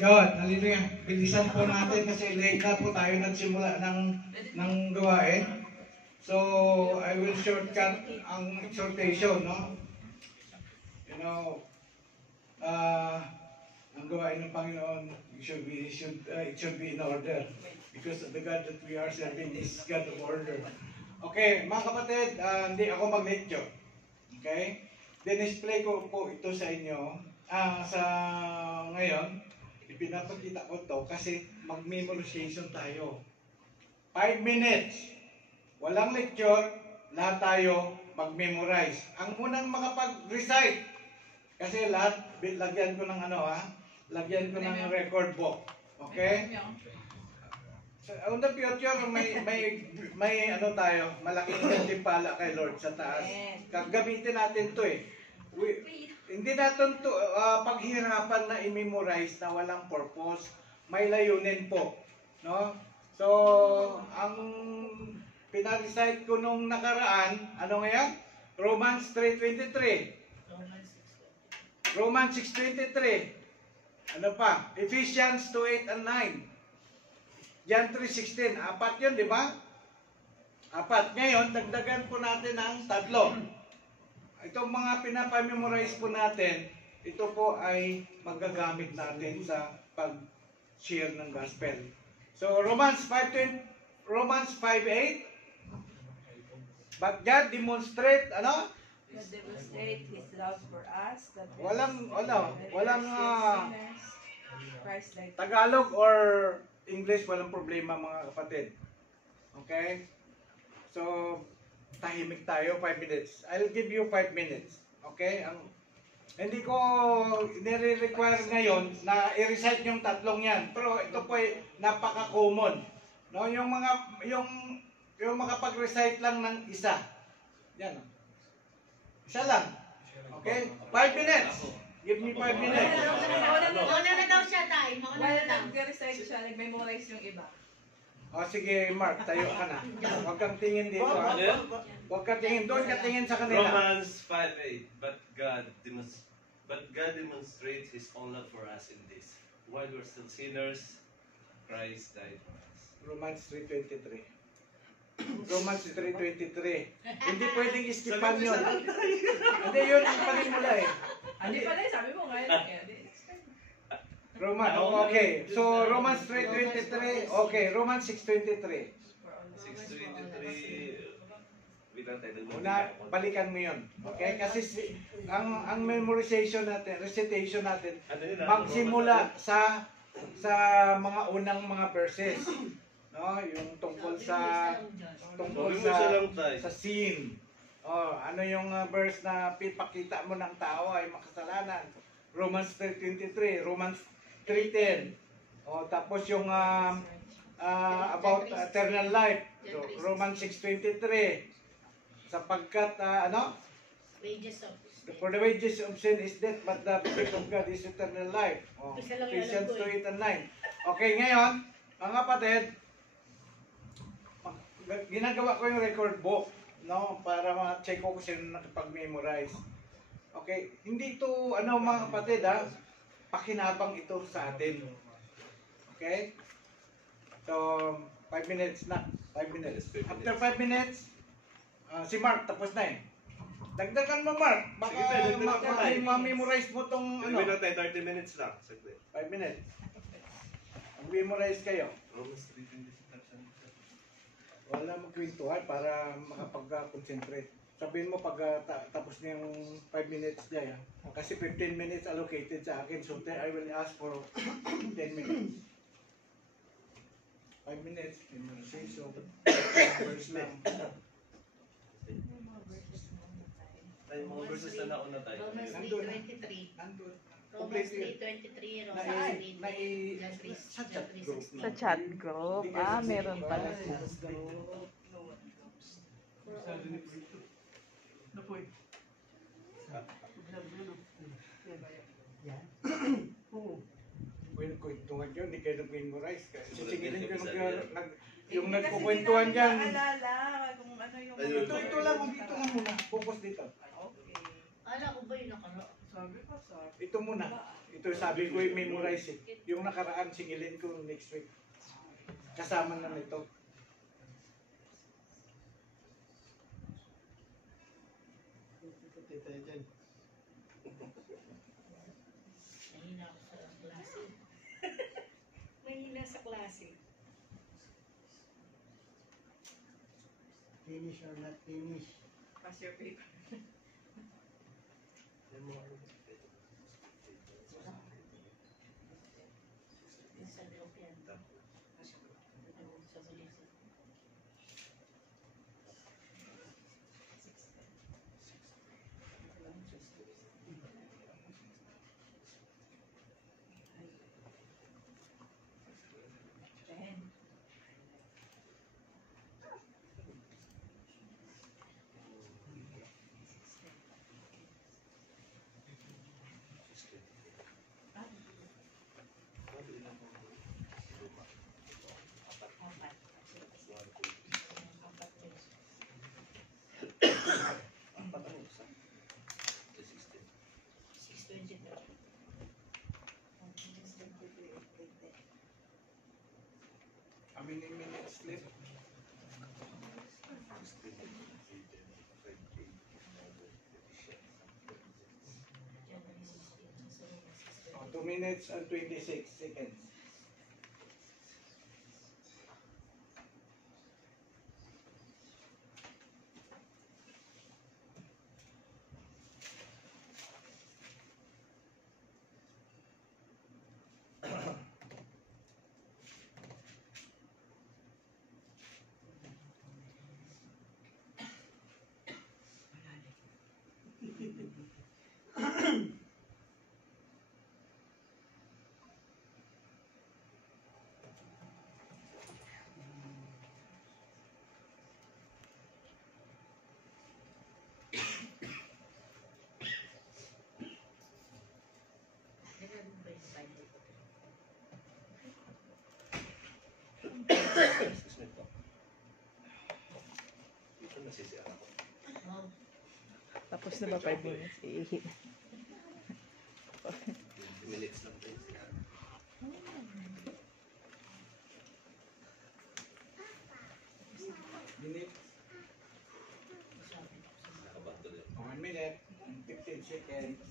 God, hallelujah. Bilisan po natin kasi late na po tayo nagsimula ng gawain. So, I will shortcut ang exhortation, no? You know, ang gawain ng Panginoon, it should be in order. Because the God that we are serving is God of order. Okay, mga kapatid, hindi ako mag-lecture. Okay? Din-display ko po ito sa inyo. Sa ngayon, ipinapakita ko to kasi mag-memorization tayo. 5 minutes. Walang lecture, lahat tayo mag-memorize. Ang unang makapag-recite, kasi lahat, lagyan ko ng lagyan ko ng record book. Okay? On the future, may tayo, malaking gantimpala kay Lord sa taas. Gagamitin natin to eh. Hindi natin to paghirapan na i-memorize na walang purpose. May layunin po, no? So, ang pina-recite ko nung nakaraan, ano ngayon? Romans 3:23. Romans 6:23. Ano pa? Ephesians 2:8 and 9. John 3:16. Apat yun, di ba? Apat. Ngayon, dagdagan po natin ang tatlo. Itong mga pinapamemorize po natin, ito po ay magagamit natin sa pag-share ng gospel. So, Romans 5:8. But God demonstrate, God demonstrate His love for us. That walang Christ-like. Tagalog or English, walang problema mga kapatid. Okay? So, tahimik tayo, 5 minutes. I'll give you 5 minutes. Okay? Hindi ko nire-require ngayon na i-recite yung tatlong yan. Pero ito po ay napaka-common. No? Yung makapag-recite lang ng isa. Yan. Isa lang. Okay? 5 minutes. Give me 5 minutes. Mauna na daw siya, Tay. Mauna na daw. Nag-recite siya, nag-memorize yung iba. O sige, Mark, tayo ka na. Huwag kang tingin dito. Huwag kang tingin. Doon ka tingin sa kanila. Romans 5:8. But God demonstrates His own love for us in this. While we're still sinners, Christ died for us. Romans 3:23. Romans 3:23. Hindi pwedeng iskipan yun. Hindi yun ang panimula eh. Hindi pala, sabi mo ngayon. Okay. So, Romans 3:23. Okay, Romans 6:23. 6:23. Una, balikan mo yun. Okay? Kasi ang memorization natin, recitation natin, magsimula sa mga unang mga verses. No, yung tungkol sa sin. Ano yung verse na pinapakita mo ng tao ay makasalanan? Romans 3:23, Romans 3:10. Tapos yung about eternal life. Romans 6:23. Sapagkat for the wages of sin is death, but the gift of God is eternal life. Ephesians 2:8 and 9. Okay, ngayon, mga kapatid, ginagawa ko yung record book, no, para ma-check ko kung sino nakapag-memorize. Okay, hindi ito, mga kapatid, pakinabang ito sa atin. Okay? So, 5 minutes na. 5 minutes. After 5 minutes, si Mark, tapos na eh. Dagdagan mo, Mark. Baka ma-memorize mo itong 30 minutes lang. 5 minutes. Mag-memorize kayo. Romans 3:23. Wala magkwentuhan para makapag-concentrate. Sabihin mo pag tapos na yung 5 minutes niya. Kasi 15 minutes allocated sa akin. So I will ask for 10 minutes. 5 minutes. Memorization. Verse lang. Tayo mga verses na nauna tayo. Romans 3:23. Nandun. Romans 3:23. Romans 3. Sa chat group. Meron pala sa group. Kwentuhan yun, hindi kayo nag-memorize. Sisigilin ko yung nagkukwentuhan dyan. Kung ano yung... Ito lang muna. Focus dito. Okay. Ala ko ba yung nakara? Sabi. Ito muna. Ito sabi ko i-memorize eh. Yung nakaraan singilin ko next week. Kasama na nito. Mahina ako sa klase. Mahina sa klase. Finish or not finish. Pass your paper. Sa loob yan. Sa sulit. Apat ang isa. 16. 623. How many minutes left? 2 minutes and 26 seconds. Excuse me po. Dito nasisiyan ako. Oh, Tapos na ba 5 minutes? 20 minutes lang po. Minute, Nakabato din. 1 minute and 15 seconds.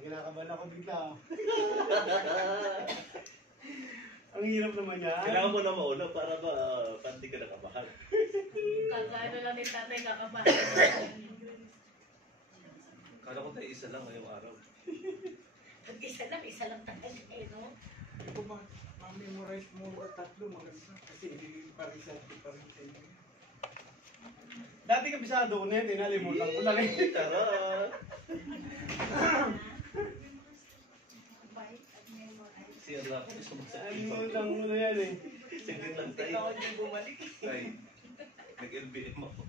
Kinakabahan ako bigla. Ang hirap naman yan. Kailangan mo na mauna para hindi ka nakabahan. kakaano lang ni tatay kakabahan. Kala ko tayo isa lang ngayong araw. At isa lang talaga eh, no? Kung ma-memorize mo ba tatlo, maganda. Kasi hindi pa rin sa inyo. Dati kabisado ko na yan, tinalimutan ko lang. Tara! Si Allah ko gusto Nalimutan ko na yan eh. Sige lang tayo. Ako yung bumalik. Ay, nag-LBM ako.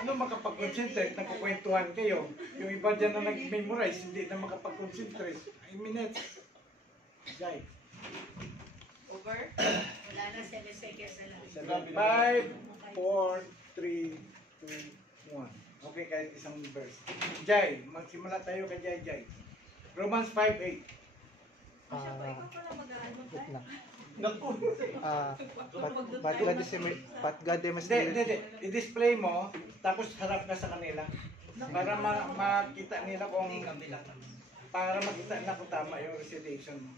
Ano makapag-concentrate, nagkukwentuhan kayo. Yung iba dyan na nag-memorize, hindi na makapag-concentrate. 5 minutes. Guys. Over? Wala na 7 seconds na lang. 5, 4, 3, 2, 1. Okay, kahit isang verse. Jai, magsimula tayo kay Jai Jai. Romans 5:8. Wait lang. Naku. But God Hindi, demonstrated. hindi, hindi. I-display mo, tapos harap ka sa kanila. Para makita nila kung para makita na kung tama yung recitation mo.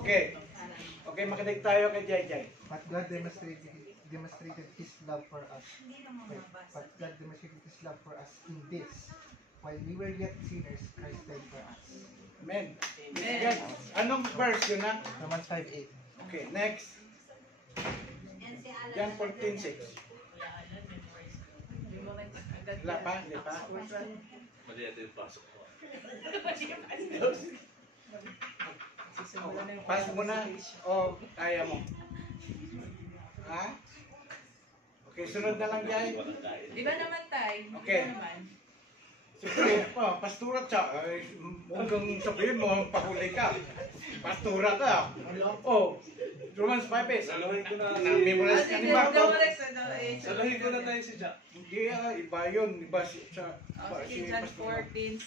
Okay. Okay, makinig tayo kay Jai Jai. But God demonstrated His love for us. But God demonstrated His love for us in this. While we were yet sinners, Christ died for us. Amen. Yes. Anong verse yun na? Romans 5:8. Okay, next. John 14:6. Wala pa? Hindi pa? Mali ito yung pasok ko. Pass mo na o kaya mo? Ha? Okay, sunod na lang dyan. Di ba naman tayo? Okay. Di ba naman? Siyempre, pasturat siya. Ay, hanggang sabihin mo, pahuli ka. Pastura ka. Oh, Romans 5 eh. Saluhin ko na Na-memorize ka ni Marco. Saluhin ko na tayo si Jack. Hindi iba yun. Iba siya. Sige, John 14:6.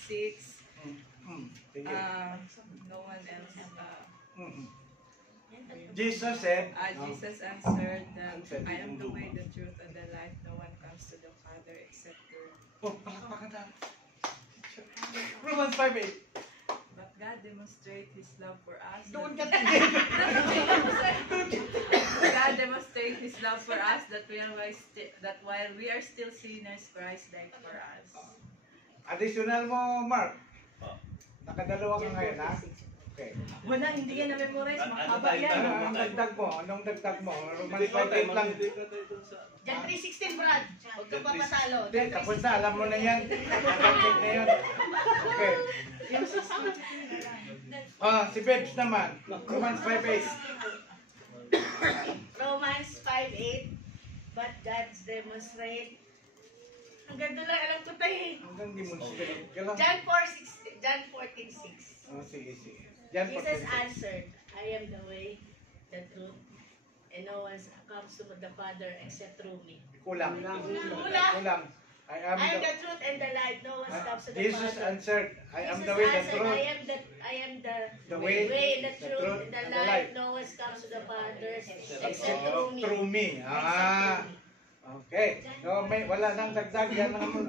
Sige. No one else. Mm. Jesus said, Jesus answered that I am the way, the truth, and the life. No one comes to the Father except through me. oh, palakpakan na. Romans 5:8. But God demonstrates His love for us. Doon ka tingin. God demonstrates His love for us that while we are still sinners, Christ died for us. Additional mo, Mark. Nakadalawa ka ngayon, ha? Okay. Wala, hindi yan na-memorize. Mahaba tayo? yan. Ano ang dagdag mo? Anong dagdag mo? Romans 5:8 lang. Jan 3:16, Brad. Huwag kang papasalo. Hindi, tapos na. Alam mo na yan. Dagdag na yun. Okay. Si Bebs naman. Romans 5:8. Romans 5:8. But God's demonstrate. Ang ganda lang, alam ko tayo eh. Hanggang demonstrate ka lang. John 4:6. John 14:6. Sige, sige. Yan po. Jesus answered, I am the way, the truth, and no one comes to the Father except through me. Kulang. Kulang. Kulang. I am I am the... the truth and the life. No one comes to the Jesus Father. answered, I am Jesus the way, the answered, truth. I am The way, the truth, and the life. No one comes to the Father except through me. Through me. Okay. So, wala nang dagdag. Yan lang mo.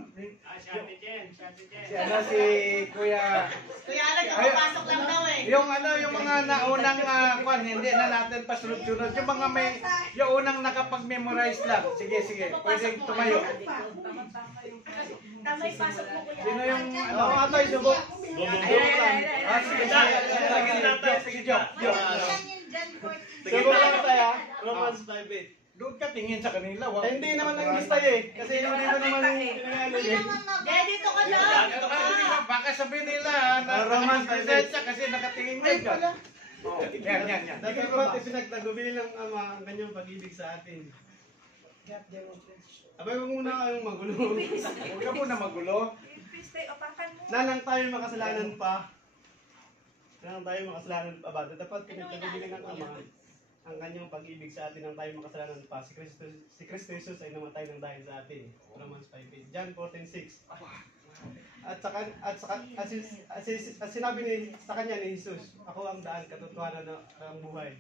Si Kuya... Kuya Alan, kapapasok lang daw eh. Yung mga naunang kwan, hindi na natin pasunod-sunod. Yung unang nakapag-memorize lang. Sige, sige. Pwedeng tumayo. Tama yung pasok mo, Kuya Sino yung Atoy, subok. Sige, Joe. Subok lang tayo. Romans 5:8. Doon ka tingin sa kanila. Hindi naman ang lista eh. Kasi hindi mo naman pinangalo eh. Dahil dito ka lang. Dito ka nila. Baka sabihin nila na Romans presensya kasi nakatingin ka. Oh, yan. Dati ko ipinagtagubili ng Ama ang kanyang pag-ibig sa atin. Abay, huwag muna kayong magulo. Huwag ka muna magulo. Please, tayo, opakan mo. Nanang tayo makasalanan pa. Nanang tayo makasalanan pa ba? Dapat pinagtagubili ng Ama ang kanyang pag-ibig sa atin nang tayo makasalanan pa. Si Kristo Jesus ay namatay ng dahil sa atin. Romans 5:8. John 14:6. At sinabi sa kanya ni Jesus, ako ang daan, katotohanan ng buhay.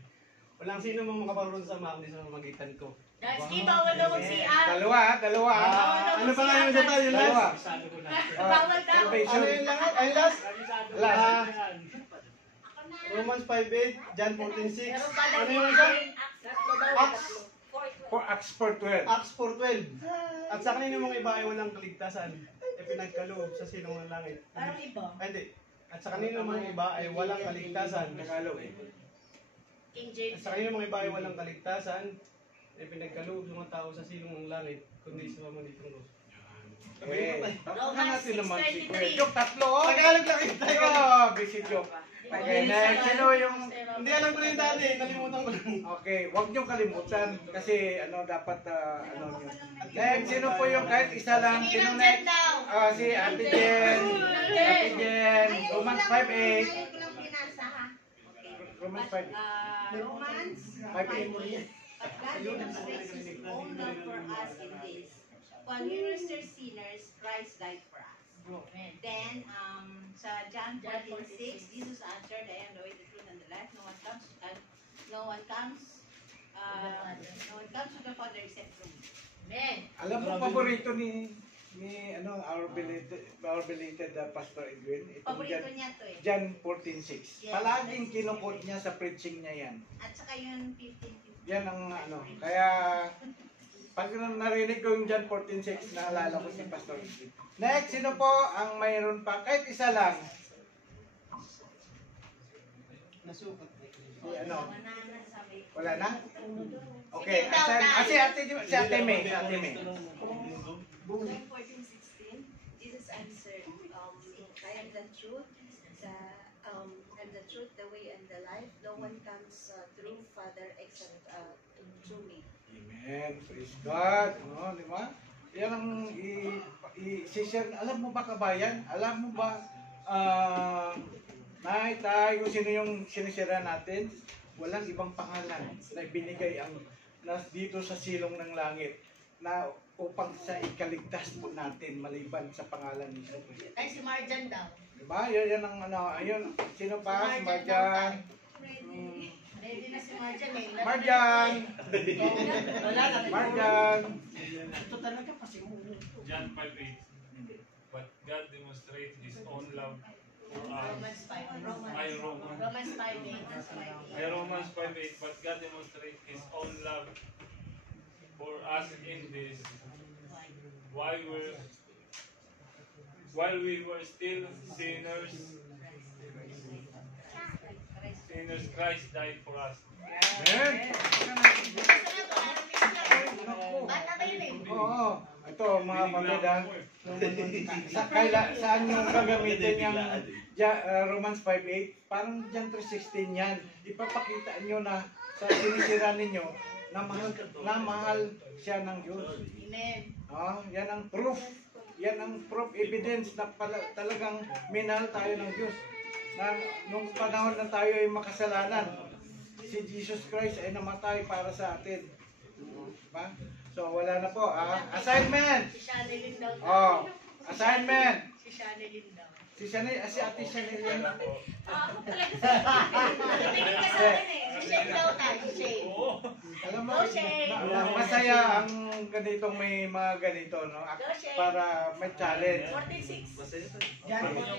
Walang sino mang makaparoon sa Ama kundi sa pamamagitan ko. Sige, bawal daw mag-CR. Dalawa. Ano pa nga yung sa tayo? Dalawa. Bawal daw. Ano yung lahat? Ay, last? Last. Romans 5:8, John 14:6. Meron pa Ano daw yung isa? tatlo daw. Acts. For Acts 4:12. Acts 4:12. At sa kanino mga iba ay walang kaligtasan, ay pinagkaloob sa silong ng langit. Parang iba. Ay, hindi. At sa kanino mga iba ay walang kaligtasan. Tagalog. King At James. sa kanino mga iba ay walang kaligtasan, ay pinagkaloob sa mga tao sa silong ng langit, kundi sa pamamagitan ko. Bakit natin naman si Kuya Joke? Tatlo. Tagalog lang yun tayo. Busy Joke. Okay, next. Sino yung... Hindi alam ko rin dati, nalimutan ko lang. Okay, huwag niyong kalimutan kasi dapat nyo. Next, sino po yung kahit isa lang? Sino next? Si Ate Jen. Ate Jen. Romans 5:8. Romans 5:8. Romans 5:8. But God demonstrates His own love for us in this. While we were still sinners, Christ died for us. Then, sa John 14:6, Jesus answered, I am the way, the truth, and the life. No one comes to the Father except through me. Amen. Alam mo, paborito ni our belated Pastor Edwin. Itong Paborito niya to eh. John 14:6. Yes. Palaging kinukot niya sa preaching niya yan. At saka yung 15:15. Yan ang kaya pag narinig ko yung John 14:6, naalala ko si Pastor Edwin. Next, sino po ang mayroon pa? Kahit isa lang. Nasukat. Wala na? Okay, si Ate May. John 14:16, Jesus answered, I am the truth, the truth, the way, and the life. No one comes through Father except through me. Amen. Praise God. No, di ba? Yan ang i-share. Alam mo ba, kabayan? Alam mo ba, tayo, kung sino yung sinisira natin? Walang ibang pangalan na binigay ang dito sa silong ng langit na upang sa ikaligtas po natin maliban sa pangalan ni Jesus. Ay, si Marjan daw. Diba? Yan ang ano, ayun. Sino pa? Si Si Marjan. Ready na si Marjan eh. Marjan! Wala na. Marjan! Ito talaga kasi John 5:8. But God demonstrates His own love for us. Romans 5. Ay, Romans. Romans 5. Ay, Romans 5:8. But God demonstrates His own love for us in this, while we were still sinners, Christ died for us. Amen! Bata ba yun eh? Oo. Ito, mga pamidan. Saan yung gagamitin yung Romans 5:8? Parang John 3:16 yan. Ipapakita nyo na sa sinisira ninyo na mahal siya ng Diyos. Amen. Yan ang proof. Yan ang proof, evidence na talagang minahal tayo ng Diyos. Na nung panahon na tayo ay makasalanan, si Jesus Christ ay namatay para sa atin. Diba? So wala na po. Assignment! Si Shanelin daw. Assignment! Si Shanelin daw. Si Ate Shanelin. Ako talaga tingin ka sa akin eh. Si Shane daw tayo. Si Shane. Alam mo, Go, Shane! masaya ang ganitong may mga ganito, no? Go, Shane! Para may challenge. 46. Masaya pa.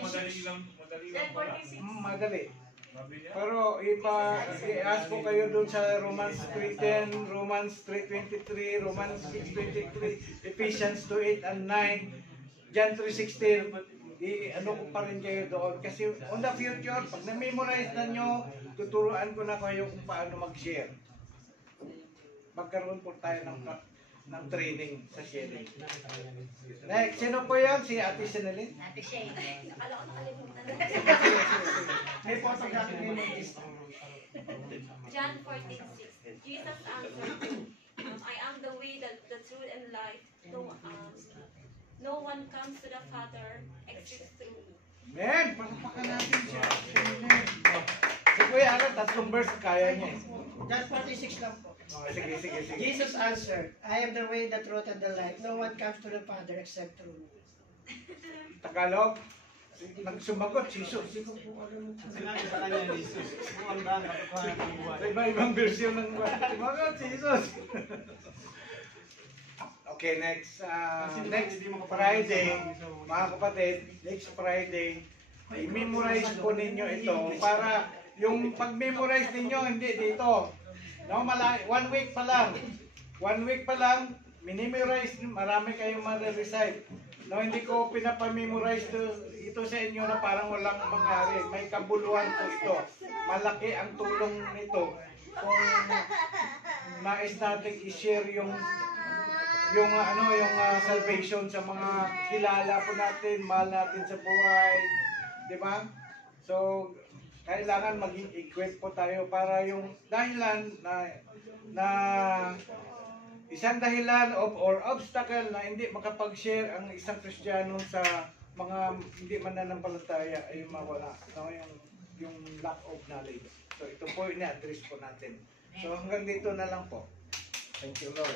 Madali lang pala. Madali. Sabi niya, Pero i-ask ko kayo dun sa Romans 3:10, Romans 3:23, Romans 6:23, Ephesians 2:8 and 9, John 3:16. Ano ko pa rin kayo doon. Kasi on the future, pag na-memorize na nyo, tuturuan ko na kayo kung paano mag-share. Magkaroon po tayo ng training sa sharing. Next, sino po yan? Si Ate Sinalin? Ate Shane. Akala ko nakalimutan. May photography mo this. John 14:6. Jesus answered, I am the way, the truth, and life. No one comes to the Father except through me. Men, palapakan natin siya. Si Kuya Alan, tatlong verse kaya niya. John 46 lang po. Sige. Jesus answered, I am the way, the truth, and the life. No one comes to the Father except through me. Tagalog, nagsumagot, Jesus. Sinabi sa kanya ni Jesus, kung ang daan katotohanan ng buhay. Iba-ibang version ng sumagot, Jesus. Okay, next Friday, mga kapatid, next Friday, i-memorize po ninyo ito para yung pag-memorize ninyo, hindi dito. No, 1 week pa lang. 1 week pa lang, minimemorize, marami kayong ma-recite. No, hindi ko pinapamemorize ito sa inyo na parang walang mangyari. May kabuluhan po ito. Malaki ang tulong nito kung nais natin i-share yung salvation sa mga kilala po natin, mahal natin sa buhay, di ba? So, kailangan maging equip po tayo para yung dahilan na isang dahilan or obstacle na hindi makapag-share ang isang Kristiyano sa mga hindi mananampalataya ay mawala. No? Yung lack of knowledge. So, ito po yung address po natin. So, hanggang dito na lang po. Thank you, Lord.